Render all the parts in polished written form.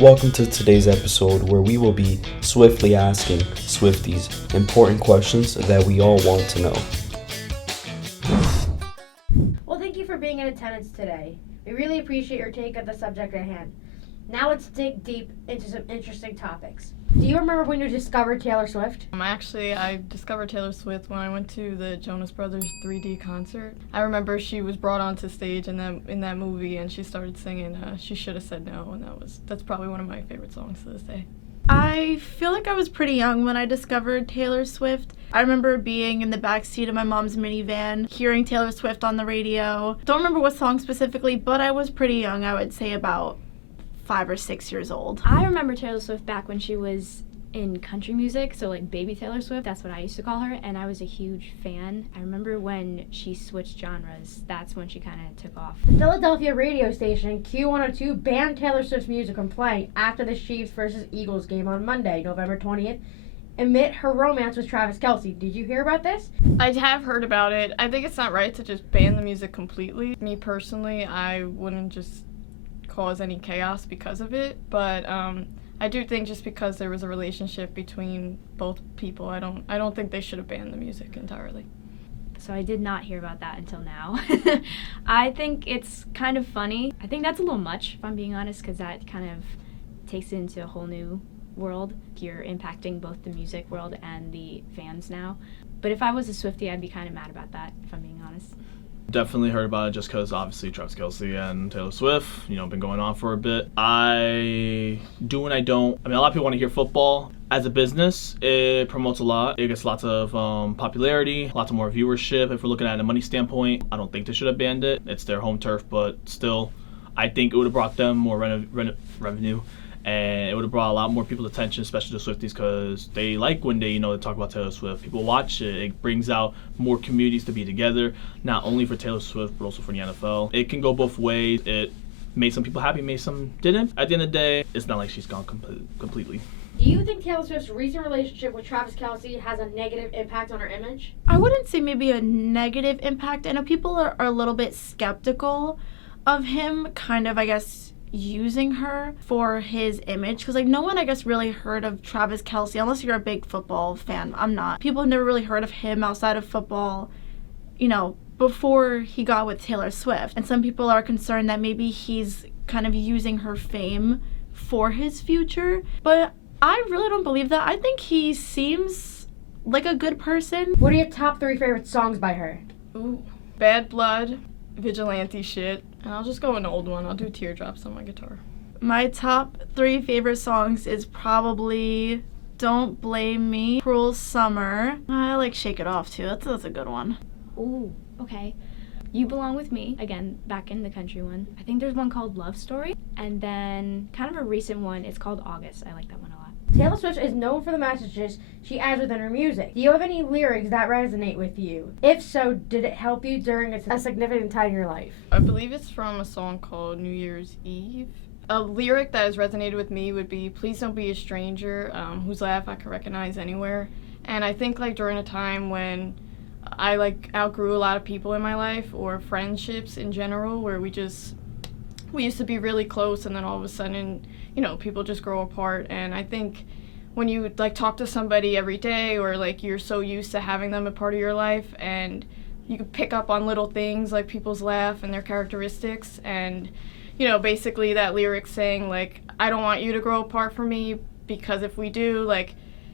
Welcome to today's episode where we will be swiftly asking Swifties important questions that we all want to know. Well, thank you for being in attendance today. We really appreciate your take on the subject at hand. Now let's dig deep into some interesting topics. Do you remember when you discovered Taylor Swift? I discovered Taylor Swift when I went to the Jonas Brothers 3D concert. I remember she was brought onto stage in that movie and she started singing She Should Have Said No, and that's probably one of my favorite songs to this day. I feel like I was pretty young when I discovered Taylor Swift. I remember being in the backseat of my mom's minivan, hearing Taylor Swift on the radio. Don't remember what song specifically, but I was pretty young. I would say about 5 or 6 years old. I remember Taylor Swift back when she was in country music, so like baby Taylor Swift, that's what I used to call her, and I was a huge fan. I remember when she switched genres, that's when she kind of took off. The Philadelphia radio station Q102 banned Taylor Swift's music from playing after the Chiefs vs. Eagles game on Monday, November 20th, amid her romance with Travis Kelce. Did you hear about this? I have heard about it. I think it's not right to just ban the music completely. Me personally, I wouldn't just cause any chaos because of it, but I do think just because there was a relationship between both people, I don't think they should have banned the music entirely. So I did not hear about that until now. I think it's kind of funny. I think that's a little much, if I'm being honest, because that kind of takes it into a whole new world. You're impacting both the music world and the fans now. But if I was a Swiftie, I'd be kind of mad about that, if I'm being honest. Definitely heard about it just because obviously Travis Kelce and Taylor Swift, been going on for a bit. I do and I don't. A lot of people want to hear football. As a business, it promotes a lot. It gets lots of popularity, lots of more viewership. If we're looking at a money standpoint, I don't think they should have banned it. It's their home turf, but still, I think it would have brought them more revenue. And it would have brought a lot more people's attention, especially the Swifties, because they like when they talk about Taylor Swift. People watch it. It brings out more communities to be together, not only for Taylor Swift, but also for the NFL. It can go both ways. It made some people happy, made some didn't. At the end of the day, it's not like she's gone completely. Do you think Taylor Swift's recent relationship with Travis Kelce has a negative impact on her image? I wouldn't say maybe a negative impact. I know people are a little bit skeptical of him, kind of, I guess, using her for his image, because no one really heard of Travis Kelce unless you're a big football fan. I'm not. People have never really heard of him outside of football, before he got with Taylor Swift. And some people are concerned that maybe he's kind of using her fame for his future, but I really don't believe that. I think he seems like a good person. What are your top 3 favorite songs by her? Ooh, Bad Blood, Vigilante Shit, and I'll just go an old one. I'll do Teardrops on my guitar. My top 3 favorite songs is probably Don't Blame Me, Cruel Summer. I like Shake It Off too. That's a good one. Ooh, okay. You Belong With Me, again, back in the country one. I think there's one called Love Story, and then kind of a recent one, it's called August. I like that one a lot. Taylor Swift is known for the messages she adds within her music. Do you have any lyrics that resonate with you? If so, did it help you during a significant time in your life? I believe it's from a song called New Year's Eve. A lyric that has resonated with me would be, please don't be a stranger, whose laugh I could recognize anywhere. And I think during a time when I outgrew a lot of people in my life, or friendships in general, where we used to be really close, and then all of a sudden, people just grow apart. And I think when you talk to somebody every day, or you're so used to having them a part of your life, and you can pick up on little things like people's laugh and their characteristics, and basically that lyric saying I don't want you to grow apart from me, because if we do,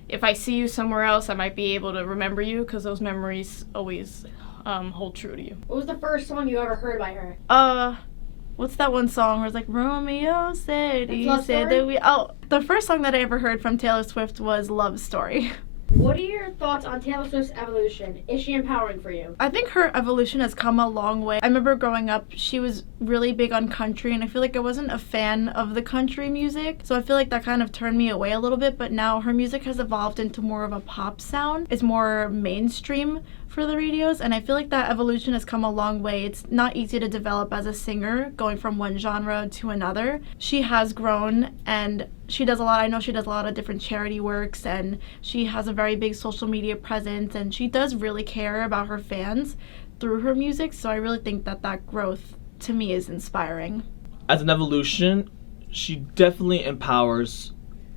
if I see you somewhere else, I might be able to remember you, because those memories always hold true to you. What was the first song you ever heard by her? What's that one song where it's Romeo said he Love said Story? that the first song that I ever heard from Taylor Swift was Love Story. What are your thoughts on Taylor Swift's evolution? Is she empowering for you? I think her evolution has come a long way. I remember growing up, she was really big on country, and I feel like I wasn't a fan of the country music, so I feel like that kind of turned me away a little bit, but now her music has evolved into more of a pop sound. It's more mainstream for the radios, and I feel like that evolution has come a long way. It's not easy to develop as a singer, going from one genre to another. She has grown, and she does a lot. I know she does a lot of different charity works, and she has a very big social media presence, and she does really care about her fans through her music, so I really think that growth to me is inspiring. As an evolution, She definitely empowers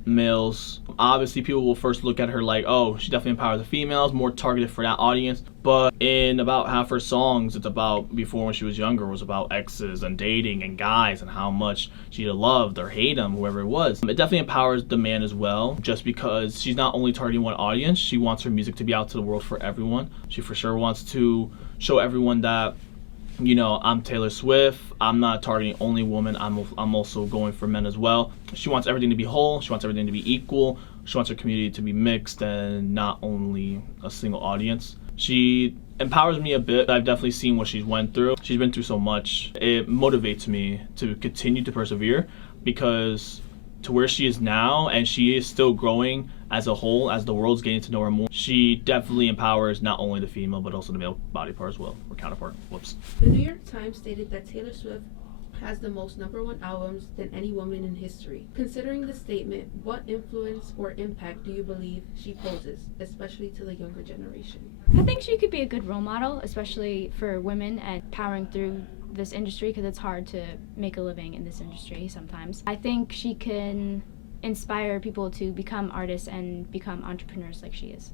males. Obviously, people will first look at her like, oh, she definitely empowers the females, more targeted for that audience. But in about half her songs, it's about, before when she was younger, it was about exes and dating and guys and how much she loved or hated them, whoever it was. It definitely empowers the man as well, just because she's not only targeting one audience, she wants her music to be out to the world for everyone. She for sure wants to show everyone that, you know, I'm Taylor Swift. I'm not targeting only women. I'm also going for men as well. She wants everything to be whole. She wants everything to be equal. She wants her community to be mixed and not only a single audience. She empowers me a bit. I've definitely seen what she's went through. She's been through so much. It motivates me to continue to persevere, because to where she is now, and she is still growing as a whole, as the world's getting to know her more, she definitely empowers not only the female but also the male body part as well, or counterpart. Whoops. The New York Times stated that Taylor Swift has the most #1 albums than any woman in history. Considering the statement, what influence or impact do you believe she poses, especially to the younger generation? I think she could be a good role model, especially for women and powering through this industry, because it's hard to make a living in this industry sometimes. I think she can inspire people to become artists and become entrepreneurs like she is.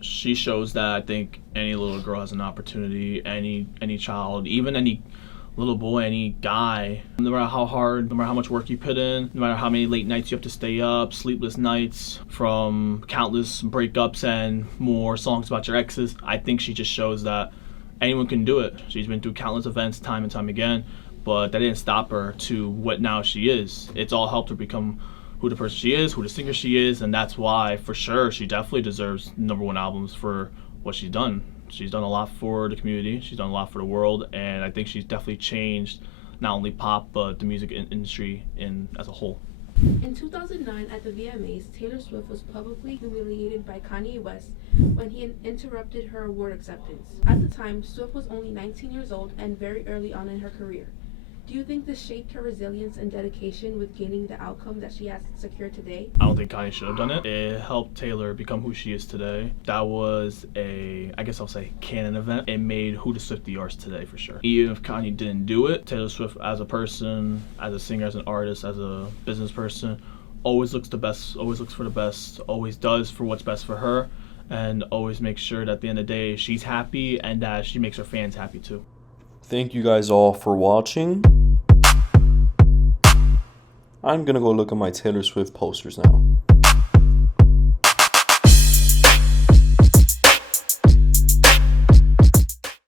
She shows that I think any little girl has an opportunity, any child, even any little boy, any guy, no matter how hard, no matter how much work you put in, no matter how many late nights you have to stay up, sleepless nights, from countless breakups and more songs about your exes, I think she just shows that anyone can do it. She's been through countless events time and time again, but that didn't stop her to what now she is. It's all helped her become who the person she is, who the singer she is, and that's why, for sure, she definitely deserves #1 albums for what she's done. She's done a lot for the community, she's done a lot for the world, and I think she's definitely changed not only pop, but the music industry as a whole. In 2009, at the VMAs, Taylor Swift was publicly humiliated by Kanye West when he interrupted her award acceptance. At the time, Swift was only 19 years old and very early on in her career. Do you think this shaped her resilience and dedication with gaining the outcome that she has secured today? I don't think Kanye should have done it. It helped Taylor become who she is today. That was I guess I'll say, canon event. It made who the Swiftie are today for sure. Even if Kanye didn't do it, Taylor Swift as a person, as a singer, as an artist, as a business person, always looks the best, always looks for the best, always does for what's best for her, and always makes sure that at the end of the day she's happy and that she makes her fans happy too. Thank you guys all for watching. I'm gonna go look at my Taylor Swift posters now.